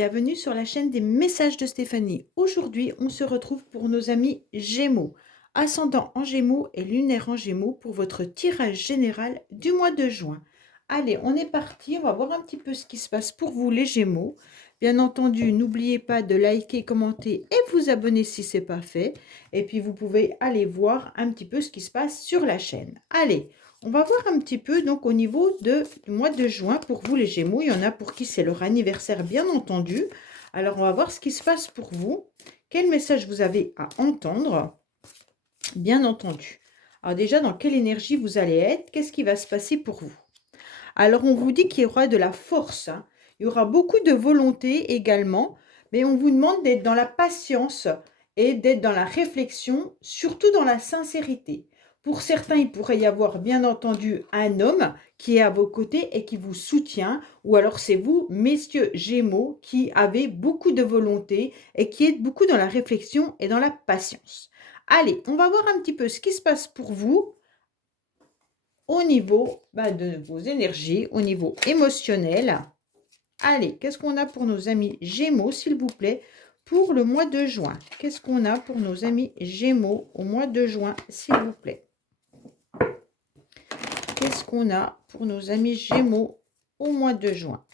bienvenue sur la chaîne des messages de Stéphanie. Aujourd'hui, on se retrouve pour nos amis Gémeaux, ascendant en Gémeaux et lunaire en Gémeaux pour votre tirage général du mois de juin. Allez, on est parti, on va voir un petit peu ce qui se passe pour vous les Gémeaux. Bien entendu, n'oubliez pas de liker, commenter et vous abonner si ce n'est pas fait. Et puis, vous pouvez aller voir un petit peu ce qui se passe sur la chaîne. Allez, on va voir un petit peu donc au niveau du mois de juin pour vous les Gémeaux. Il y en a pour qui c'est leur anniversaire bien entendu. Alors on va voir ce qui se passe pour vous. Quel message vous avez à entendre bien entendu. Alors déjà dans quelle énergie vous allez être? Qu'est-ce qui va se passer pour vous? Alors on vous dit qu'il y aura de la force. Il y aura beaucoup de volonté également. Mais on vous demande d'être dans la patience et d'être dans la réflexion, surtout dans la sincérité. Pour certains, il pourrait y avoir bien entendu un homme qui est à vos côtés et qui vous soutient, ou alors c'est vous, messieurs Gémeaux, qui avez beaucoup de volonté et qui êtes beaucoup dans la réflexion et dans la patience. Allez, on va voir un petit peu ce qui se passe pour vous au niveau de vos énergies, au niveau émotionnel. Allez, qu'est-ce qu'on a pour nos amis Gémeaux, s'il vous plaît, pour le mois de juin? Qu'est-ce qu'on a pour nos amis Gémeaux au mois de juin, s'il vous plaît? Qu'est-ce qu'on a pour nos amis Gémeaux au mois de juin?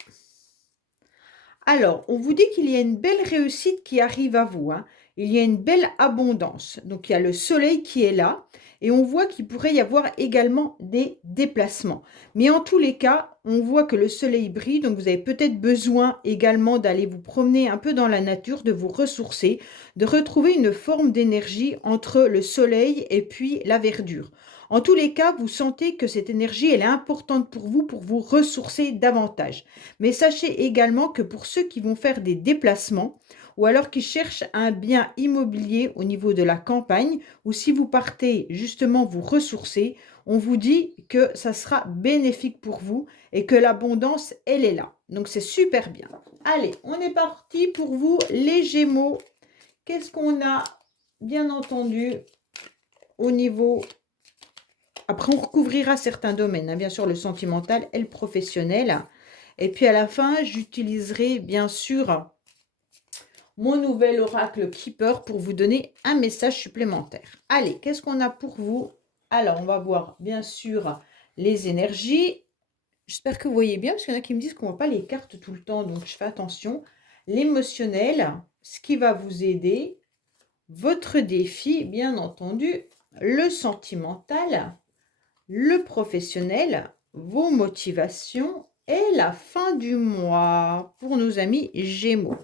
Alors, on vous dit qu'il y a une belle réussite qui arrive à vous. Il y a une belle abondance. Donc, il y a le soleil qui est là. Et on voit qu'il pourrait y avoir également des déplacements. Mais en tous les cas, on voit que le soleil brille. Donc, vous avez peut-être besoin également d'aller vous promener un peu dans la nature, de vous ressourcer, de retrouver une forme d'énergie entre le soleil et puis la verdure. En tous les cas, vous sentez que cette énergie, elle est importante pour vous ressourcer davantage. Mais sachez également que pour ceux qui vont faire des déplacements ou alors qui cherchent un bien immobilier au niveau de la campagne, ou si vous partez justement vous ressourcer, on vous dit que ça sera bénéfique pour vous et que l'abondance, elle est là. Donc c'est super bien. Allez, on est parti pour vous les Gémeaux. Qu'est-ce qu'on a bien entendu au niveau... Après, on recouvrira certains domaines, bien sûr le sentimental et le professionnel. Et puis à la fin, j'utiliserai bien sûr mon nouvel oracle Keeper pour vous donner un message supplémentaire. Allez, qu'est-ce qu'on a pour vous? Alors, on va voir bien sûr les énergies. J'espère que vous voyez bien, parce qu'il y en a qui me disent qu'on ne voit pas les cartes tout le temps, donc je fais attention. L'émotionnel, ce qui va vous aider, votre défi, bien entendu, le sentimental, le professionnel, vos motivations et la fin du mois pour nos amis Gémeaux.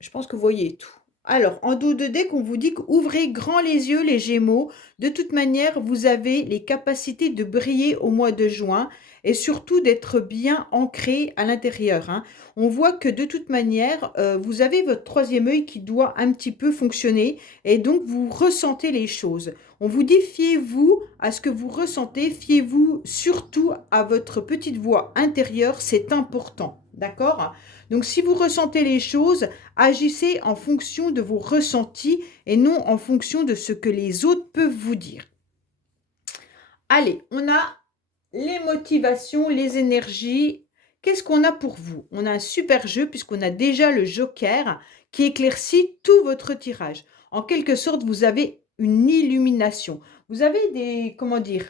Je pense que vous voyez tout. Alors, en dos de deck, on vous dit qu'ouvrez grand les yeux les Gémeaux. De toute manière, vous avez les capacités de briller au mois de juin et surtout d'être bien ancré à l'intérieur. On voit que de toute manière, vous avez votre troisième œil qui doit un petit peu fonctionner et donc vous ressentez les choses. On vous dit fiez-vous à ce que vous ressentez, fiez-vous surtout à votre petite voix intérieure, c'est important. D'accord? Donc, si vous ressentez les choses, agissez en fonction de vos ressentis et non en fonction de ce que les autres peuvent vous dire. Allez, on a les motivations, les énergies. Qu'est-ce qu'on a pour vous? On a un super jeu puisqu'on a déjà le joker qui éclaircit tout votre tirage. En quelque sorte, vous avez une illumination. Vous avez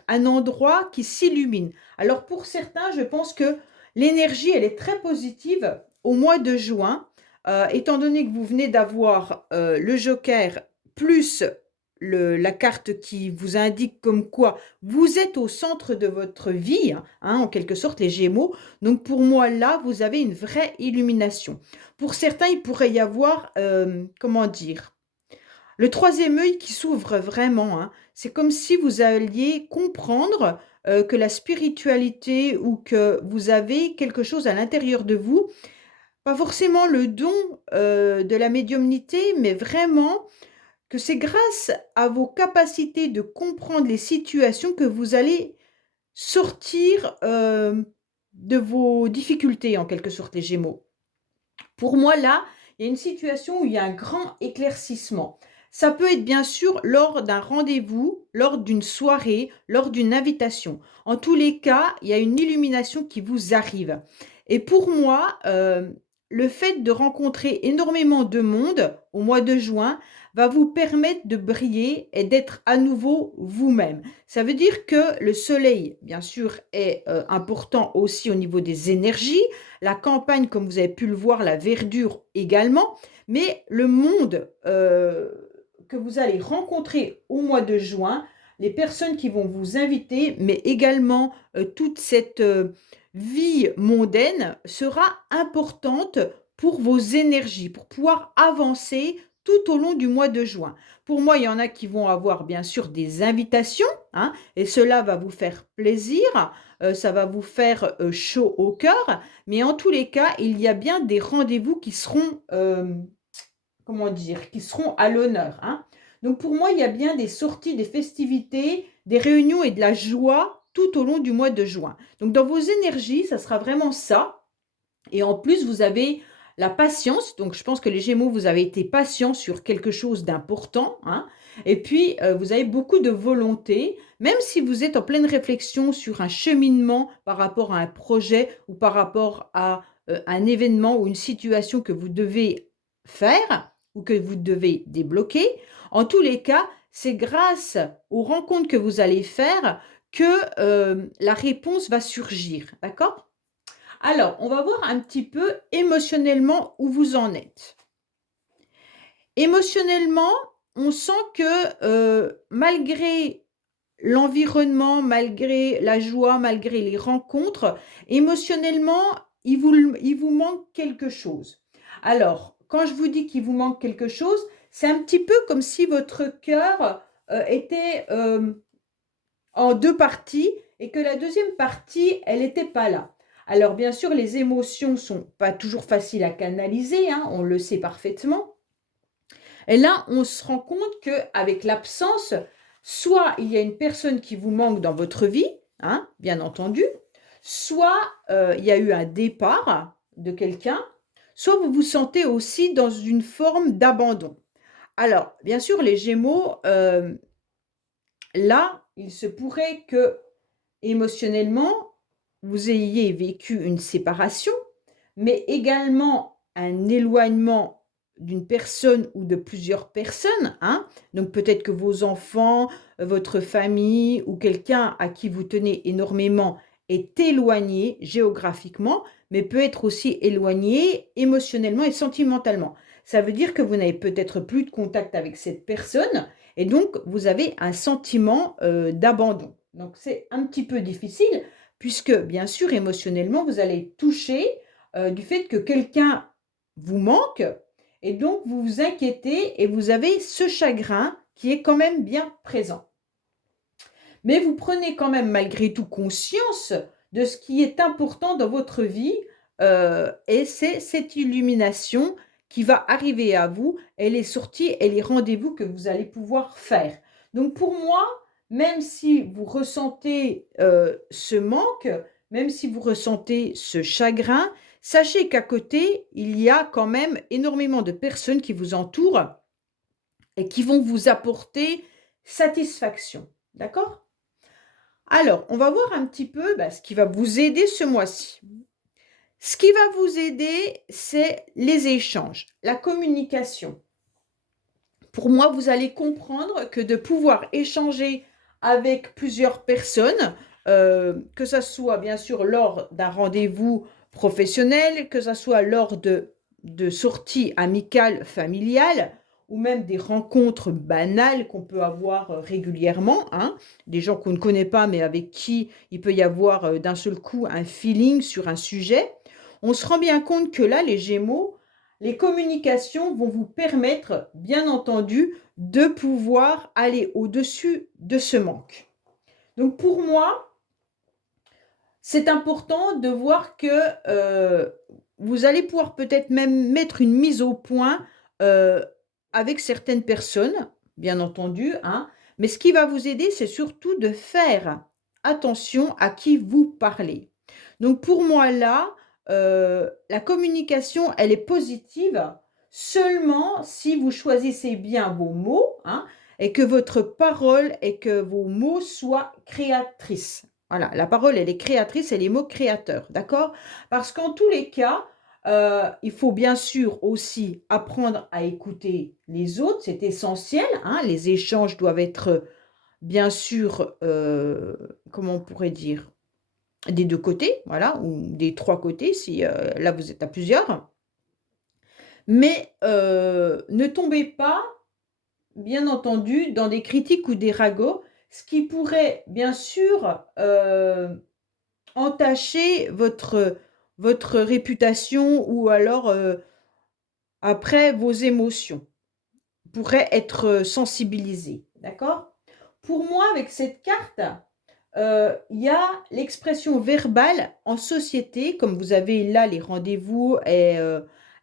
un endroit qui s'illumine. Alors pour certains, je pense que l'énergie, elle est très positive au mois de juin, étant donné que vous venez d'avoir le joker plus la carte qui vous indique comme quoi vous êtes au centre de votre vie, en quelque sorte les Gémeaux. Donc pour moi là, vous avez une vraie illumination. Pour certains, il pourrait y avoir, le troisième œil qui s'ouvre vraiment. C'est comme si vous alliez comprendre que la spiritualité ou que vous avez quelque chose à l'intérieur de vous, pas forcément le don de la médiumnité, mais vraiment que c'est grâce à vos capacités de comprendre les situations que vous allez sortir de vos difficultés, en quelque sorte, les Gémeaux. Pour moi, là, il y a une situation où il y a un grand éclaircissement. Ça peut être bien sûr lors d'un rendez-vous, lors d'une soirée, lors d'une invitation. En tous les cas, il y a une illumination qui vous arrive. Et pour moi, le fait de rencontrer énormément de monde au mois de juin va vous permettre de briller et d'être à nouveau vous-même. Ça veut dire que le soleil, bien sûr, est important aussi au niveau des énergies. La campagne, comme vous avez pu le voir, la verdure également. Mais le monde que vous allez rencontrer au mois de juin, les personnes qui vont vous inviter, mais également toute cette vie mondaine sera importante pour vos énergies, pour pouvoir avancer tout au long du mois de juin. Pour moi, il y en a qui vont avoir bien sûr des invitations, hein, et cela va vous faire plaisir, ça va vous faire chaud au cœur, mais en tous les cas, il y a bien des rendez-vous qui seront, comment dire, qui seront à l'honneur, hein. Donc pour moi, il y a bien des sorties, des festivités, des réunions et de la joie tout au long du mois de juin. Donc dans vos énergies, ça sera vraiment ça. Et en plus, vous avez la patience. Donc je pense que les Gémeaux, vous avez été patient sur quelque chose d'important, hein. Et puis, vous avez beaucoup de volonté, même si vous êtes en pleine réflexion sur un cheminement par rapport à un projet ou par rapport à un événement ou une situation que vous devez faire ou que vous devez débloquer. En tous les cas, c'est grâce aux rencontres que vous allez faire que la réponse va surgir. D'accord? Alors, on va voir un petit peu émotionnellement où vous en êtes. Émotionnellement, on sent que malgré l'environnement, malgré la joie, malgré les rencontres, émotionnellement, il vous manque quelque chose. Alors, quand je vous dis qu'il vous manque quelque chose, c'est un petit peu comme si votre cœur était en deux parties et que la deuxième partie, elle n'était pas là. Alors, bien sûr, les émotions sont pas toujours faciles à canaliser, hein, on le sait parfaitement. Et là, on se rend compte qu'avec l'absence, soit il y a une personne qui vous manque dans votre vie, hein, bien entendu, soit il y a eu un départ de quelqu'un, soit vous vous sentez aussi dans une forme d'abandon. Alors, bien sûr, les Gémeaux, là, il se pourrait que émotionnellement, vous ayez vécu une séparation, mais également un éloignement d'une personne ou de plusieurs personnes, hein. Donc peut-être que vos enfants, votre famille ou quelqu'un à qui vous tenez énormément est éloigné géographiquement, mais peut être aussi éloigné émotionnellement et sentimentalement. Ça veut dire que vous n'avez peut-être plus de contact avec cette personne et donc vous avez un sentiment d'abandon. Donc c'est un petit peu difficile puisque bien sûr émotionnellement vous allez toucher du fait que quelqu'un vous manque et donc vous vous inquiétez et vous avez ce chagrin qui est quand même bien présent. Mais vous prenez quand même malgré tout conscience de ce qui est important dans votre vie et c'est cette illumination qui va arriver à vous et les sorties et les rendez-vous que vous allez pouvoir faire. Donc pour moi, même si vous ressentez ce manque, même si vous ressentez ce chagrin, sachez qu'à côté, il y a quand même énormément de personnes qui vous entourent et qui vont vous apporter satisfaction. D'accord? Alors, on va voir un petit peu ce qui va vous aider ce mois-ci. Ce qui va vous aider, c'est les échanges, la communication. Pour moi, vous allez comprendre que de pouvoir échanger avec plusieurs personnes, que ça soit bien sûr lors d'un rendez-vous professionnel, que ça soit lors de sorties amicales, familiales, ou même des rencontres banales qu'on peut avoir régulièrement, hein, des gens qu'on ne connaît pas, mais avec qui il peut y avoir d'un seul coup un feeling sur un sujet. On se rend bien compte que là, les Gémeaux, les communications vont vous permettre, bien entendu, de pouvoir aller au-dessus de ce manque. Donc pour moi, c'est important de voir que vous allez pouvoir peut-être même mettre une mise au point avec certaines personnes, bien entendu, hein, mais ce qui va vous aider, c'est surtout de faire attention à qui vous parlez. Donc pour moi là, la communication, elle est positive seulement si vous choisissez bien vos mots, hein, et que votre parole et que vos mots soient créatrices. Voilà, la parole, elle est créatrice et les mots créateurs, d'accord? Parce qu'en tous les cas, Il faut bien sûr aussi apprendre à écouter les autres, c'est essentiel, hein. Les échanges doivent être bien sûr, comment on pourrait dire? Des 2 côtés, voilà, ou des 3 côtés si, là vous êtes à plusieurs. Mais, ne tombez pas, bien entendu, dans des critiques ou des ragots, ce qui pourrait bien sûr, entacher votre réputation ou alors, après vos émotions pourraient être, sensibilisées, d'accord? Pour moi, avec cette carte, il y a l'expression verbale en société, comme vous avez là les rendez-vous et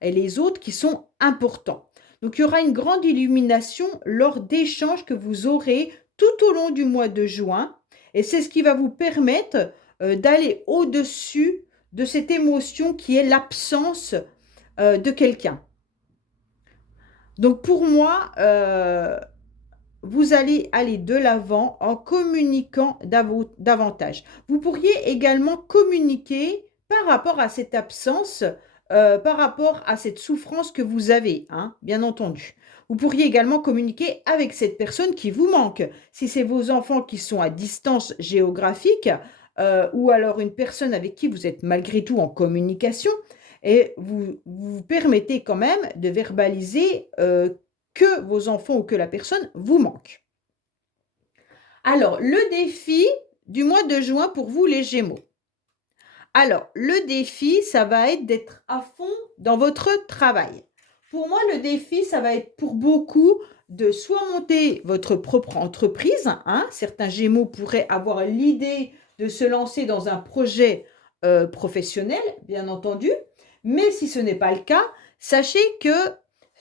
les autres qui sont importants. Donc il y aura une grande illumination lors d'échanges que vous aurez tout au long du mois de juin et c'est ce qui va vous permettre, d'aller au-dessus de cette émotion qui est l'absence, de quelqu'un. Donc pour moi, vous allez aller de l'avant en communiquant davantage. Vous pourriez également communiquer par rapport à cette absence, par rapport à cette souffrance que vous avez, hein, bien entendu. Vous pourriez également communiquer avec cette personne qui vous manque. Si c'est vos enfants qui sont à distance géographique, ou alors une personne avec qui vous êtes malgré tout en communication et vous permettez quand même de verbaliser, que vos enfants ou que la personne vous manque. Alors, le défi du mois de juin pour vous les Gémeaux. Alors, le défi, ça va être d'être à fond dans votre travail. Pour moi, le défi, ça va être pour beaucoup de soit monter votre propre entreprise, hein, certains Gémeaux pourraient avoir l'idée de se lancer dans un projet professionnel, bien entendu, mais si ce n'est pas le cas, sachez que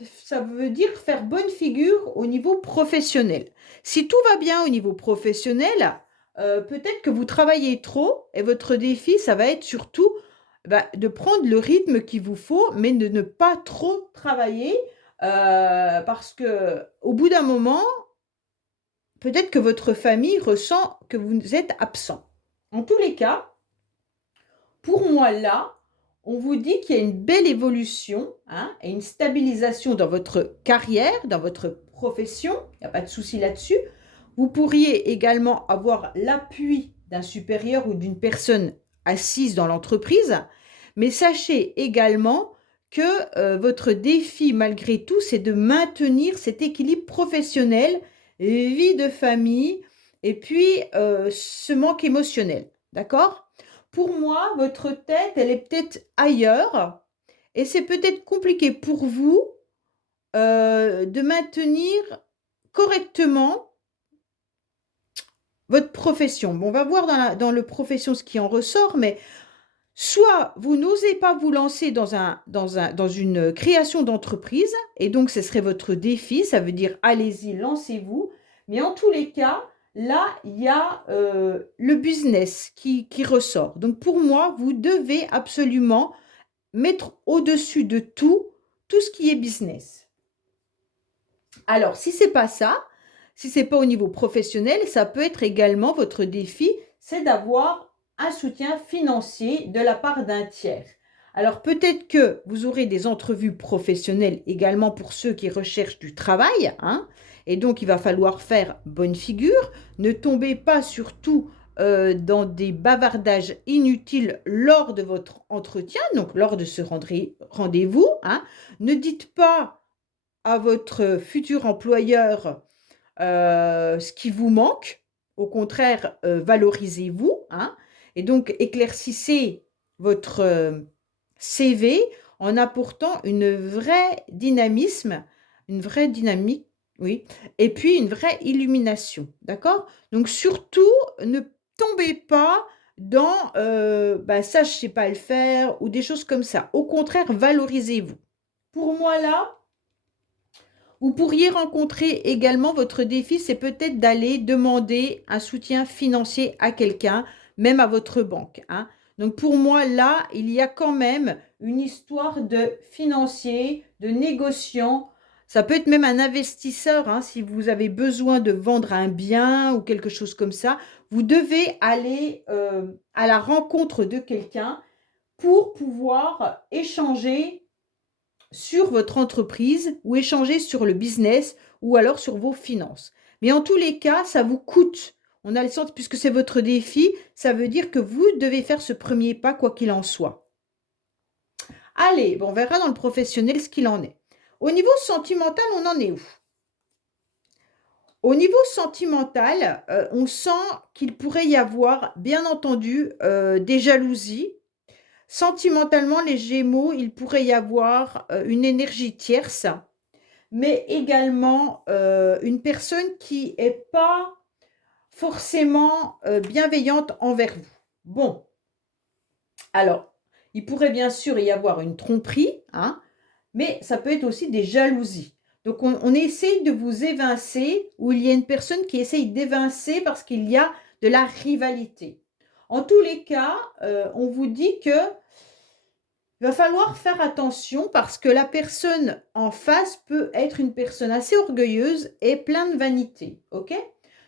ça veut dire faire bonne figure au niveau professionnel. Si tout va bien au niveau professionnel, peut-être que vous travaillez trop et votre défi, ça va être surtout, bah, de prendre le rythme qu'il vous faut, mais de ne pas trop travailler, parce qu'au bout d'un moment, peut-être que votre famille ressent que vous êtes absent. En tous les cas, pour moi là, on vous dit qu'il y a une belle évolution, hein, et une stabilisation dans votre carrière, dans votre profession, il n'y a pas de souci là-dessus. Vous pourriez également avoir l'appui d'un supérieur ou d'une personne assise dans l'entreprise, mais sachez également que votre défi, malgré tout, c'est de maintenir cet équilibre professionnel, vie de famille, et puis ce manque émotionnel. D'accord? Pour moi, votre tête, elle est peut-être ailleurs, et c'est peut-être compliqué pour vous de maintenir correctement votre profession. Bon, on va voir dans le profession ce qui en ressort, mais soit vous n'osez pas vous lancer dans une création d'entreprise, et donc ce serait votre défi, ça veut dire allez-y, lancez-vous. Mais en tous les cas, là, il y a le business qui ressort. Donc pour moi, vous devez absolument mettre au-dessus de tout ce qui est business. Alors, si c'est pas ça, si c'est pas au niveau professionnel, ça peut être également votre défi, c'est d'avoir un soutien financier de la part d'un tiers. Alors peut-être que vous aurez des entrevues professionnelles également pour ceux qui recherchent du travail, hein, et donc il va falloir faire bonne figure. Ne tombez pas surtout dans des bavardages inutiles lors de votre entretien, donc lors de ce rendez-vous, hein. Ne dites pas à votre futur employeur ce qui vous manque. Au contraire, valorisez-vous, hein, et donc éclaircissez votre CV en apportant une vraie dynamique, oui, et puis une vraie illumination, d'accord? Donc surtout, ne tombez pas dans bah, ça, je sais pas le faire ou des choses comme ça. Au contraire, valorisez-vous. Pour moi, là, vous pourriez rencontrer également votre défi, c'est peut-être d'aller demander un soutien financier à quelqu'un, même à votre banque, hein. Donc pour moi, là, il y a quand même une histoire de financier, de négociant. Ça peut être même un investisseur, hein, si vous avez besoin de vendre un bien ou quelque chose comme ça. Vous devez aller à la rencontre de quelqu'un pour pouvoir échanger sur votre entreprise ou échanger sur le business ou alors sur vos finances. Mais en tous les cas, ça vous coûte. On a le sens, puisque c'est votre défi, ça veut dire que vous devez faire ce premier pas quoi qu'il en soit. Allez, bon, on verra dans le professionnel ce qu'il en est. Au niveau sentimental, on en est où? Au niveau sentimental, on sent qu'il pourrait y avoir, bien entendu, des jalousies. Sentimentalement, les Gémeaux, il pourrait y avoir, une énergie tierce, mais également, une personne qui est pas forcément, bienveillante envers vous. Bon, alors, il pourrait bien sûr y avoir une tromperie, hein, mais ça peut être aussi des jalousies. Donc on essaye de vous évincer, ou il y a une personne qui essaye d'évincer parce qu'il y a de la rivalité. En tous les cas, on vous dit que il va falloir faire attention parce que la personne en face peut être une personne assez orgueilleuse et plein de vanité, OK?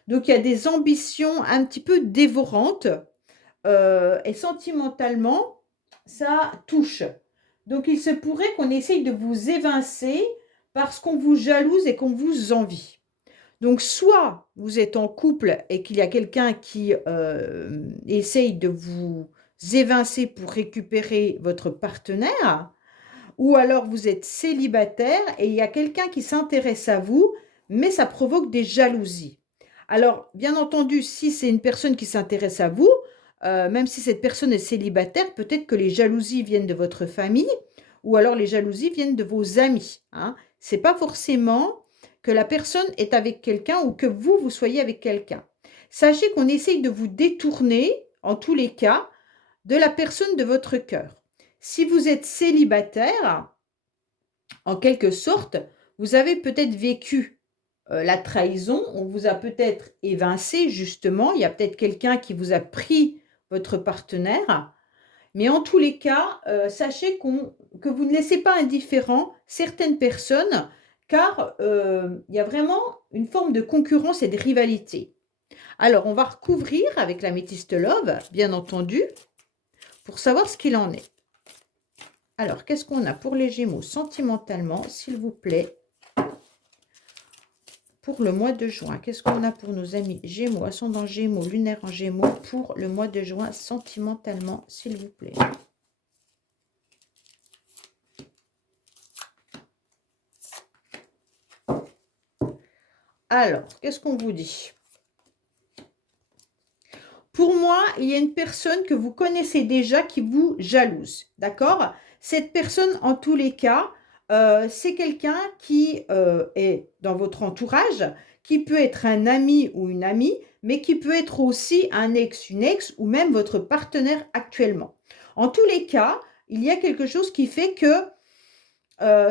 Donc il y a des ambitions un petit peu dévorantes, et sentimentalement, ça touche. Donc il se pourrait qu'on essaye de vous évincer parce qu'on vous jalouse et qu'on vous envie. Donc soit vous êtes en couple et qu'il y a quelqu'un qui, essaye de vous évincer pour récupérer votre partenaire, ou alors vous êtes célibataire et il y a quelqu'un qui s'intéresse à vous, mais ça provoque des jalousies. Alors, bien entendu, si c'est une personne qui s'intéresse à vous, même si cette personne est célibataire, peut-être que les jalousies viennent de votre famille ou alors les jalousies viennent de vos amis, hein. C'est pas forcément que la personne est avec quelqu'un ou que vous soyez avec quelqu'un. Sachez qu'on essaye de vous détourner, en tous les cas, de la personne de votre cœur. Si vous êtes célibataire, en quelque sorte, vous avez peut-être vécu la trahison, on vous a peut-être évincé justement, il y a peut-être quelqu'un qui vous a pris votre partenaire, mais en tous les cas, sachez que vous ne laissez pas indifférent certaines personnes, car il y a vraiment une forme de concurrence et de rivalité. Alors, on va recouvrir avec la Métiste Love, bien entendu, pour savoir ce qu'il en est. Alors, qu'est-ce qu'on a pour les Gémeaux sentimentalement, s'il vous plaît, pour le mois de juin? Qu'est-ce qu'on a pour nos amis Gémeaux, ascendant Gémeaux, lunaire en Gémeaux, pour le mois de juin sentimentalement, s'il vous plaît? Alors, qu'est-ce qu'on vous dit? Pour moi, il y a une personne que vous connaissez déjà qui vous jalouse, d'accord? Cette personne, en tous les cas, c'est quelqu'un qui est dans votre entourage, qui peut être un ami ou une amie, mais qui peut être aussi un ex, une ex ou même votre partenaire actuellement. En tous les cas, il y a quelque chose qui fait que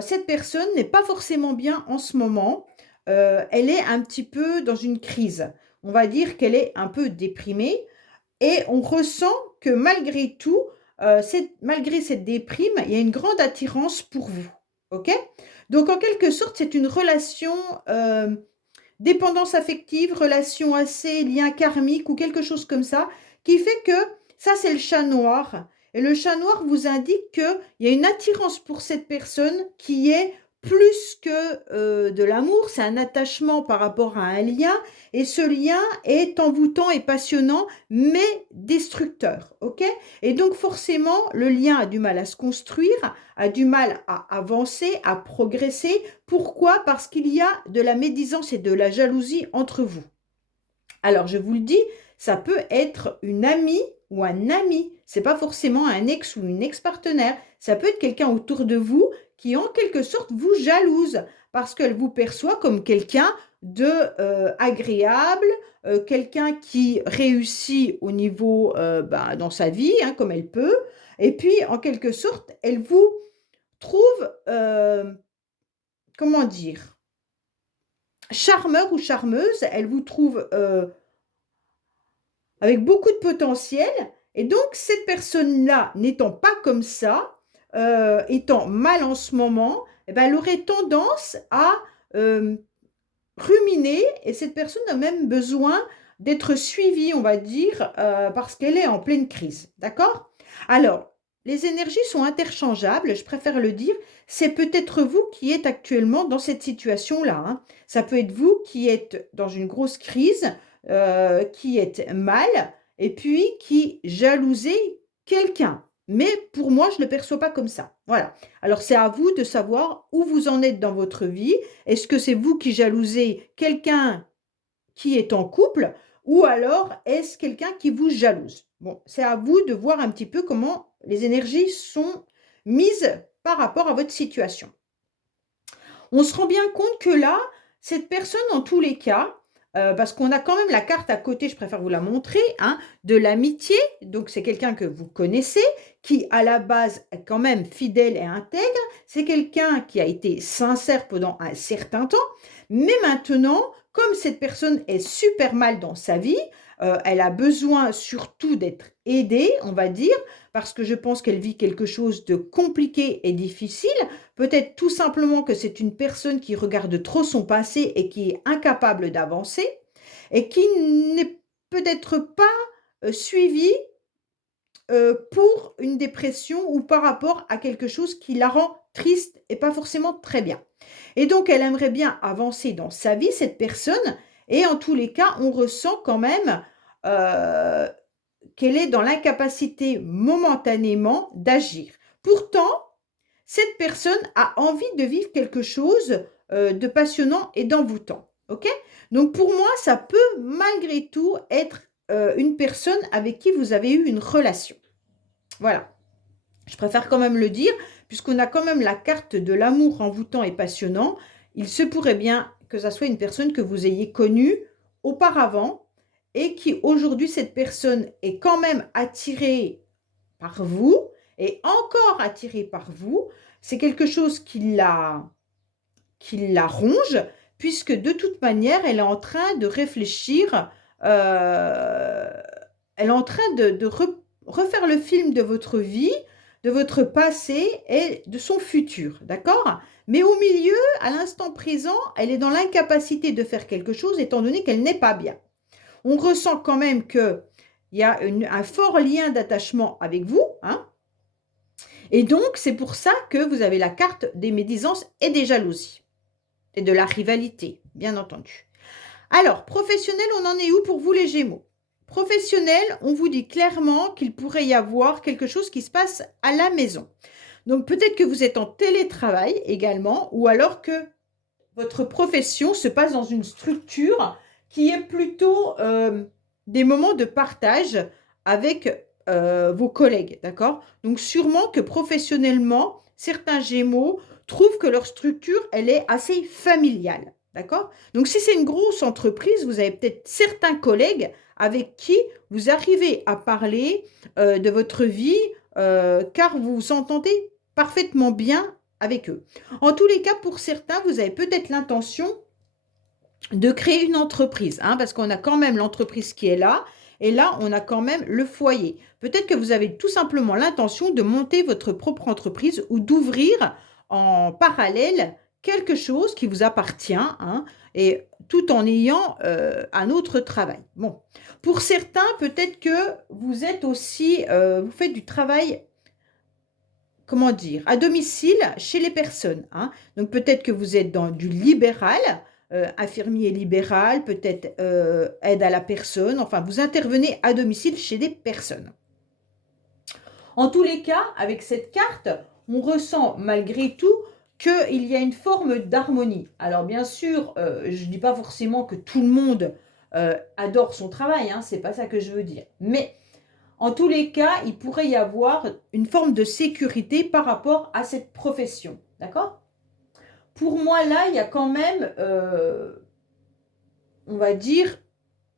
cette personne n'est pas forcément bien en ce moment. Elle est un petit peu dans une crise. On va dire qu'elle est un peu déprimée et on ressent que malgré tout, malgré cette déprime, il y a une grande attirance pour vous. OK? Donc en quelque sorte, c'est une relation, dépendance affective, relation assez lien karmique ou quelque chose comme ça, qui fait que ça, c'est le chat noir. Et le chat noir vous indique qu'il y a une attirance pour cette personne qui est plus que de l'amour, c'est un attachement par rapport à un lien, et ce lien est envoûtant et passionnant, mais destructeur, ok? Et donc forcément, le lien a du mal à se construire, a du mal à avancer, à progresser. Pourquoi? Parce qu'il y a de la médisance et de la jalousie entre vous. Alors, je vous le dis, ça peut être une amie ou un ami. C'est pas forcément un ex ou une ex-partenaire. Ça peut être quelqu'un autour de vous qui, en quelque sorte, vous jalouse parce qu'elle vous perçoit comme quelqu'un de agréable, quelqu'un qui réussit au niveau dans sa vie, hein, comme elle peut. Et puis, en quelque sorte, elle vous trouve, comment dire, charmeur ou charmeuse. Elle vous trouve avec beaucoup de potentiel. Et donc, cette personne-là, n'étant pas comme ça, étant mal en ce moment, eh ben, elle aurait tendance à ruminer et cette personne a même besoin d'être suivie, on va dire, parce qu'elle est en pleine crise. D'accord? Alors, les énergies sont interchangeables, je préfère le dire. C'est peut-être vous qui êtes actuellement dans cette situation-là, hein. Ça peut être vous qui êtes dans une grosse crise, qui êtes mal et puis qui jalousez quelqu'un. Mais pour moi, je ne le perçois pas comme ça. Voilà. Alors, c'est à vous de savoir où vous en êtes dans votre vie. Est-ce que c'est vous qui jalousez quelqu'un qui est en couple ou alors est-ce quelqu'un qui vous jalouse? Bon, c'est à vous de voir un petit peu comment les énergies sont mises par rapport à votre situation. On se rend bien compte que là, cette personne, en tous les cas, parce qu'on a quand même la carte à côté, je préfère vous la montrer, hein, de l'amitié. Donc, c'est quelqu'un que vous connaissez, qui à la base est quand même fidèle et intègre. C'est quelqu'un qui a été sincère pendant un certain temps. Mais maintenant, comme cette personne est super mal dans sa vie, elle a besoin surtout d'être aidée, on va dire, parce que je pense qu'elle vit quelque chose de compliqué et difficile. Peut-être tout simplement que c'est une personne qui regarde trop son passé et qui est incapable d'avancer et qui n'est peut-être pas suivie pour une dépression ou par rapport à quelque chose qui la rend triste et pas forcément très bien. Et donc, elle aimerait bien avancer dans sa vie, cette personne, et en tous les cas, on ressent quand même euh, qu'elle est dans l'incapacité momentanément d'agir. Pourtant, cette personne a envie de vivre quelque chose de passionnant et d'envoûtant. Ok? Donc pour moi, ça peut malgré tout être une personne avec qui vous avez eu une relation. Voilà. Je préfère quand même le dire, puisqu'on a quand même la carte de l'amour envoûtant et passionnant. Il se pourrait bien que ça soit une personne que vous ayez connue auparavant et qui aujourd'hui, cette personne est quand même attirée par vous et encore attirée par vous. C'est quelque chose qui la ronge, puisque de toute manière, elle est en train de réfléchir, euh, elle est en train de refaire le film de votre vie, de votre passé et de son futur, d'accord? Mais au milieu, à l'instant présent, elle est dans l'incapacité de faire quelque chose étant donné qu'elle n'est pas bien. On ressent quand même qu'il y a un fort lien d'attachement avec vous, hein? Et donc, c'est pour ça que vous avez la carte des médisances et des jalousies. Et de la rivalité, bien entendu. Alors, professionnel, on en est où pour vous les Gémeaux? Professionnel, on vous dit clairement qu'il pourrait y avoir quelque chose qui se passe à la maison. Donc, peut-être que vous êtes en télétravail également, ou alors que votre profession se passe dans une structure qui est plutôt des moments de partage avec vos collègues, d'accord? Donc sûrement que professionnellement, certains Gémeaux trouvent que leur structure, elle est assez familiale, d'accord? Donc si c'est une grosse entreprise, vous avez peut-être certains collègues avec qui vous arrivez à parler de votre vie car vous vous entendez parfaitement bien avec eux. En tous les cas, pour certains, vous avez peut-être l'intention de créer une entreprise, hein, parce qu'on a quand même l'entreprise qui est là, et là, on a quand même le foyer. Peut-être que vous avez tout simplement l'intention de monter votre propre entreprise ou d'ouvrir en parallèle quelque chose qui vous appartient, hein, et tout en ayant un autre travail. Bon, pour certains, peut-être que vous êtes aussi, vous faites du travail comment dire, à domicile chez les personnes, hein. Donc peut-être que vous êtes dans du libéral, infirmier libéral, peut-être aide à la personne, enfin vous intervenez à domicile chez des personnes. En tous les cas, avec cette carte, on ressent malgré tout qu'il y a une forme d'harmonie. Alors bien sûr, je ne dis pas forcément que tout le monde adore son travail, hein, c'est pas ça que je veux dire. Mais en tous les cas, il pourrait y avoir une forme de sécurité par rapport à cette profession. D'accord? Pour moi, là, il y a quand même, on va dire,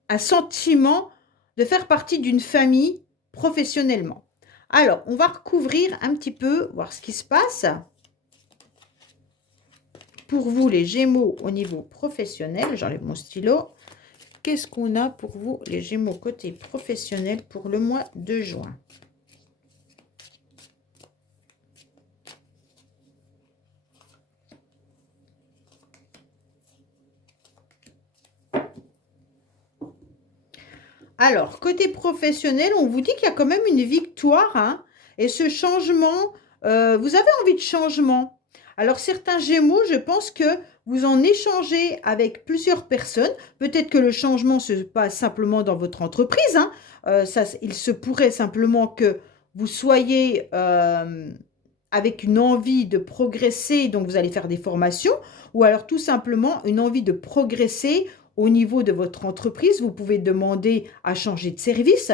un sentiment de faire partie d'une famille professionnellement. Alors, on va recouvrir un petit peu, voir ce qui se passe. Pour vous, les Gémeaux, au niveau professionnel, j'enlève mon stylo. Qu'est-ce qu'on a pour vous, les Gémeaux, côté professionnel, pour le mois de juin? Alors, côté professionnel, on vous dit qu'il y a quand même une victoire, hein, Et ce changement, vous avez envie de changement. Alors certains Gémeaux, je pense que vous en échangez avec plusieurs personnes. Peut-être que le changement se passe simplement dans votre entreprise, hein. Il se pourrait simplement que vous soyez avec une envie de progresser, donc vous allez faire des formations, ou alors tout simplement une envie de progresser au niveau de votre entreprise. Vous pouvez demander à changer de service.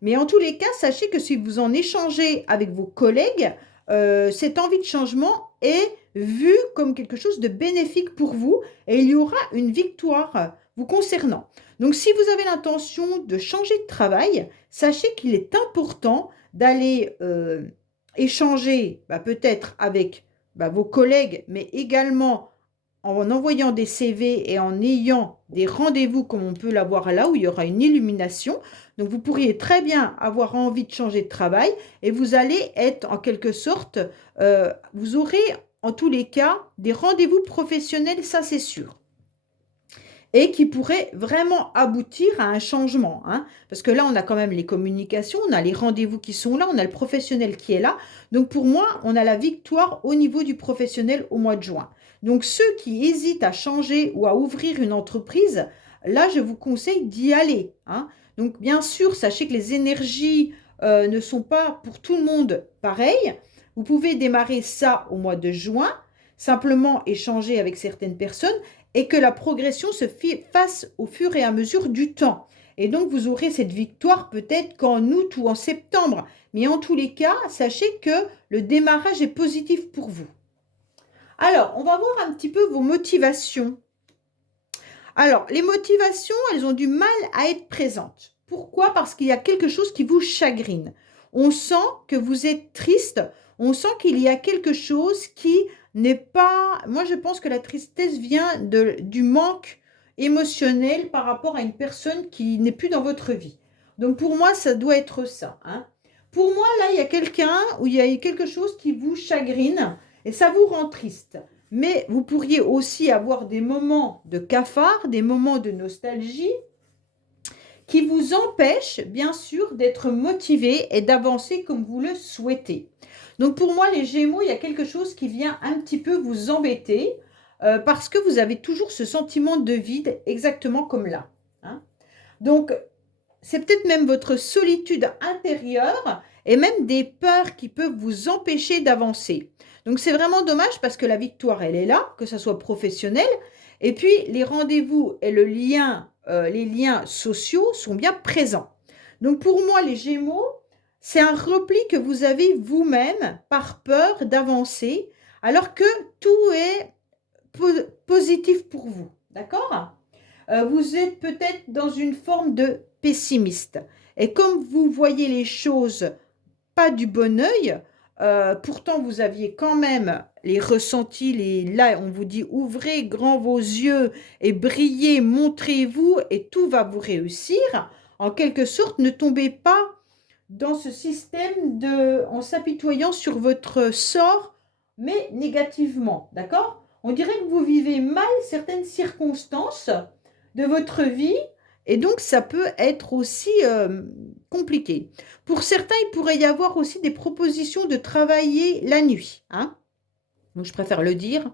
Mais en tous les cas, sachez que si vous en échangez avec vos collègues, cette envie de changement est vue comme quelque chose de bénéfique pour vous et il y aura une victoire vous concernant. Donc, si vous avez l'intention de changer de travail, sachez qu'il est important d'aller échanger peut-être avec vos collègues, mais également en envoyant des CV et en ayant des rendez-vous comme on peut l'avoir là, où il y aura une illumination. Donc, vous pourriez très bien avoir envie de changer de travail et vous allez être en quelque sorte, vous aurez en tous les cas des rendez-vous professionnels, ça c'est sûr. Et qui pourrait vraiment aboutir à un changement, hein. Parce que là, on a quand même les communications, on a les rendez-vous qui sont là, on a le professionnel qui est là. Donc pour moi, on a la victoire au niveau du professionnel au mois de juin. Donc ceux qui hésitent à changer ou à ouvrir une entreprise, là, je vous conseille d'y aller, hein. Donc bien sûr, sachez que les énergies ne sont pas pour tout le monde pareilles. Vous pouvez démarrer ça au mois de juin, simplement échanger avec certaines personnes et que la progression se fasse au fur et à mesure du temps. Et donc, vous aurez cette victoire peut-être qu'en août ou en septembre. Mais en tous les cas, sachez que le démarrage est positif pour vous. Alors, on va voir un petit peu vos motivations. Alors, les motivations, elles ont du mal à être présentes. Pourquoi? Parce qu'il y a quelque chose qui vous chagrine. On sent que vous êtes triste, on sent qu'il y a quelque chose qui n'est pas... Moi, je pense que la tristesse vient du manque émotionnel par rapport à une personne qui n'est plus dans votre vie. Donc, pour moi, ça doit être ça, hein. Pour moi, là, il y a quelqu'un où il y a quelque chose qui vous chagrine et ça vous rend triste. Mais vous pourriez aussi avoir des moments de cafard, des moments de nostalgie qui vous empêchent, bien sûr, d'être motivé et d'avancer comme vous le souhaitez. Donc, pour moi, les Gémeaux, il y a quelque chose qui vient un petit peu vous embêter parce que vous avez toujours ce sentiment de vide, exactement comme là, hein. Donc, c'est peut-être même votre solitude intérieure et même des peurs qui peuvent vous empêcher d'avancer. Donc, c'est vraiment dommage parce que la victoire, elle est là, que ça soit professionnel. Et puis, les rendez-vous et les liens sociaux sont bien présents. Donc, pour moi, les Gémeaux, c'est un repli que vous avez vous-même par peur d'avancer, alors que tout est positif pour vous. D'accord? Vous êtes peut-être dans une forme de pessimiste. Et comme vous voyez les choses pas du bon œil, pourtant vous aviez quand même les ressentis, là on vous dit ouvrez grand vos yeux et brillez, montrez-vous et tout va vous réussir. En quelque sorte, ne tombez pas dans ce système en s'apitoyant sur votre sort, mais négativement, d'accord? On dirait que vous vivez mal certaines circonstances de votre vie et donc ça peut être aussi compliqué. Pour certains, il pourrait y avoir aussi des propositions de travailler la nuit, hein? Donc je préfère le dire.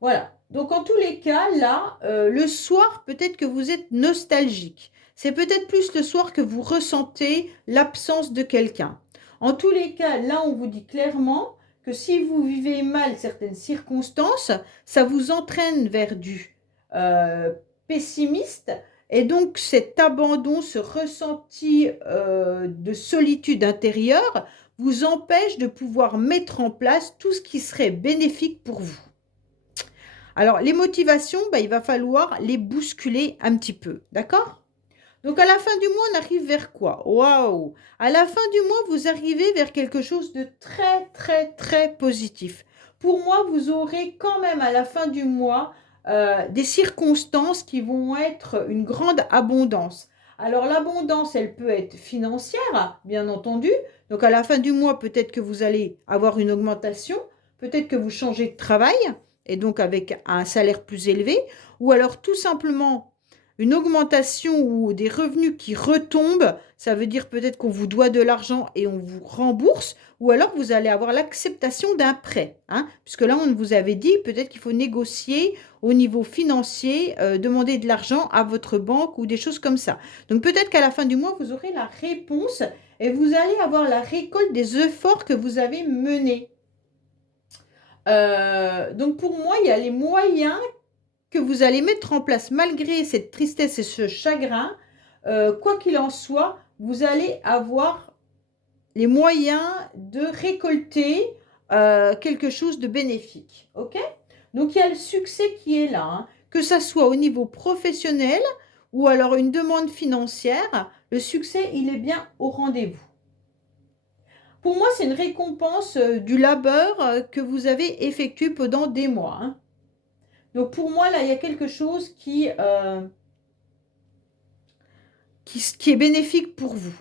Voilà. Donc en tous les cas, là, le soir, peut-être que vous êtes nostalgique. C'est peut-être plus le soir que vous ressentez l'absence de quelqu'un. En tous les cas, là, on vous dit clairement que si vous vivez mal certaines circonstances, ça vous entraîne vers du pessimiste. Et donc cet abandon, ce ressenti de solitude intérieure vous empêche de pouvoir mettre en place tout ce qui serait bénéfique pour vous. Alors, les motivations, il va falloir les bousculer un petit peu, d'accord? Donc, à la fin du mois, on arrive vers quoi? Waouh! À la fin du mois, vous arrivez vers quelque chose de très, très, très positif. Pour moi, vous aurez quand même à la fin du mois des circonstances qui vont être une grande abondance. Alors, l'abondance, elle peut être financière, bien entendu. Donc, à la fin du mois, peut-être que vous allez avoir une augmentation, peut-être que vous changez de travail et donc avec un salaire plus élevé, ou alors tout simplement une augmentation ou des revenus qui retombent. Ça veut dire peut-être qu'on vous doit de l'argent et on vous rembourse, ou alors vous allez avoir l'acceptation d'un prêt, hein, puisque là, on vous avait dit peut-être qu'il faut négocier au niveau financier, demander de l'argent à votre banque ou des choses comme ça. Donc peut-être qu'à la fin du mois, vous aurez la réponse et vous allez avoir la récolte des efforts que vous avez menés. Donc pour moi, il y a les moyens que vous allez mettre en place malgré cette tristesse et ce chagrin. Quoi qu'il en soit, vous allez avoir les moyens de récolter quelque chose de bénéfique. Ok? Donc il y a le succès qui est là, hein, que ça soit au niveau professionnel ou alors une demande financière, le succès, il est bien au rendez-vous. Pour moi, c'est une récompense du labeur que vous avez effectué pendant des mois, hein. Donc pour moi, là, il y a quelque chose qui est bénéfique pour vous.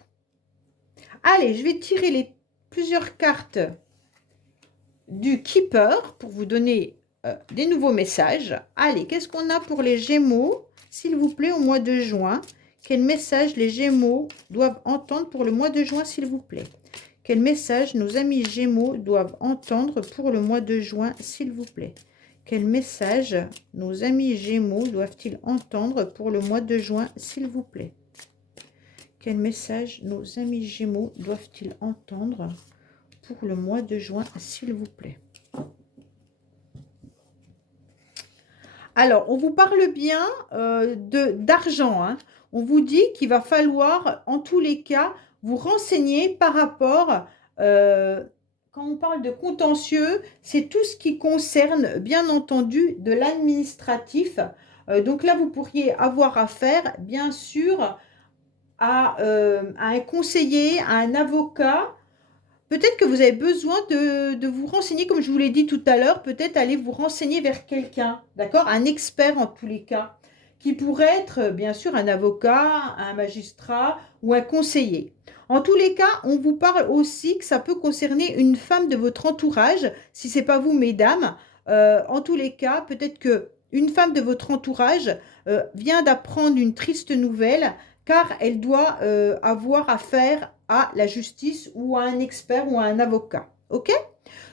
Allez, je vais tirer plusieurs cartes du Keeper pour vous donner des nouveaux messages. Allez, qu'est-ce qu'on a pour les Gémeaux, s'il vous plaît, au mois de juin? Quel message les Gémeaux doivent entendre pour le mois de juin, s'il vous plaît? Quel message nos amis Gémeaux doivent entendre pour le mois de juin, s'il vous plaît? Quel message nos amis Gémeaux doivent-ils entendre pour le mois de juin, s'il vous plaît? Quel message nos amis Gémeaux doivent-ils entendre pour le mois de juin, s'il vous plaît? Alors, on vous parle bien d'argent, hein. On vous dit qu'il va falloir, en tous les cas, vous renseigner par rapport, quand on parle de contentieux, c'est tout ce qui concerne, bien entendu, de l'administratif. Donc là, vous pourriez avoir affaire, bien sûr, à un conseiller, à un avocat. Peut-être que vous avez besoin de vous renseigner, comme je vous l'ai dit tout à l'heure, peut-être aller vous renseigner vers quelqu'un, d'accord? Un expert en tous les cas, qui pourrait être bien sûr un avocat, un magistrat ou un conseiller. En tous les cas, on vous parle aussi que ça peut concerner une femme de votre entourage, si ce n'est pas vous, mesdames. En tous les cas, peut-être qu'une femme de votre entourage vient d'apprendre une triste nouvelle, car elle doit avoir affaire à la justice ou à un expert ou à un avocat. OK?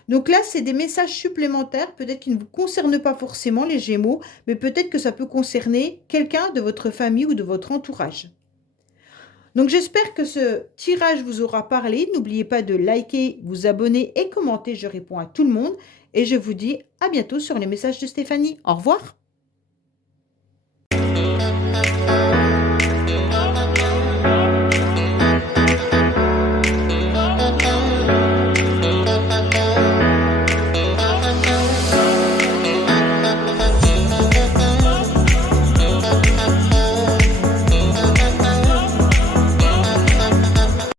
Donc là, c'est des messages supplémentaires, peut-être qui ne vous concernent pas forcément, les Gémeaux, mais peut-être que ça peut concerner quelqu'un de votre famille ou de votre entourage. Donc j'espère que ce tirage vous aura parlé. N'oubliez pas de liker, vous abonner et commenter. Je réponds à tout le monde. Et je vous dis à bientôt sur les messages de Stéphanie. Au revoir.